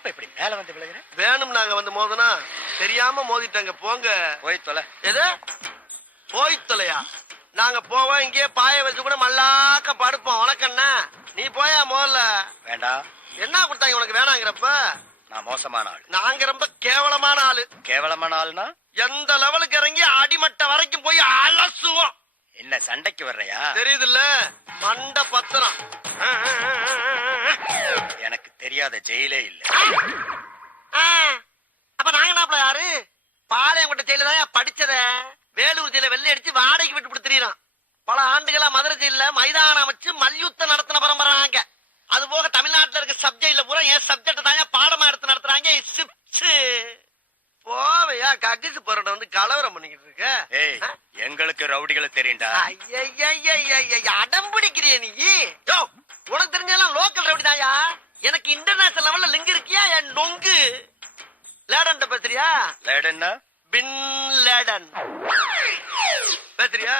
என்னப்பா இப்படி மேல வந்து விழுகிற? வேணும் நாங்க வந்து மோதனா தெரியாம மோதிட்டாங்க. போங்க. போய் தொலை. எது போய் தொலையா? நாங்க போவோம், இங்கே பாய வச்சு கூட மல்லாக்க படுப்போம். உனக்கண்ணா நீ போயா முதல்ல. வேண்டாம். என்ன கொடுத்தாங்க உனக்கு வேணாங்கிறப்ப? நான் மோசமான ஆள். நாங்க ரொம்ப கேவலமான ஆளு. கேவலமான ஆள்னா எந்த லெவலுக்கு இறங்கி அடிமட்ட வரைக்கும் போய் அலசுவோம். என்ன சண்டைக்கு வர்றையா? தெரியுதுல்ல, மண்ட பத்திரம். எனக்கு தெரியாத ஜெயிலே இல்ல. அப்ப நாங்க நாப்ல யாரு? பாளையங்கோட்டை ஜெயில தான் படிச்சத. வேலூர் ஜெயில வெள்ளை அடிச்சு வாடகைக்கு விட்டு கொடுத்துறான். பல ஆண்டுகளா மதுரை ஜெயில மைதானம் வச்சு மல்யுத்தம் நடத்தின பரம்பரை நாங்க. அது போக தமிழ்நாட்டுல இருக்க சப்ஜெக்ட்ல பூரா என் சப்ஜெக்ட் தான் பாடமா எடுத்து நடத்துறாங்க. போவையா கக்கிச்சு போறட வந்து கலவரம் பண்ணிக்கிட்டு இருக்க? ஏய், எங்களுக்கு ரவுடிகளை தெரியும்டா. அடம் பிடிக்கிறிய நீ? யோ, உனக்கு தெரிஞ்சதெல்லாம் லோக்கல் ரவுடி தாயா. எனக்கு இன்டர்நேஷனல் லெவல்ல லிங்க் இருக்கியா? என் நொங்கு லேடன் பேசுறியா? லேடன்னா பின் லேடன் பேசுறியா?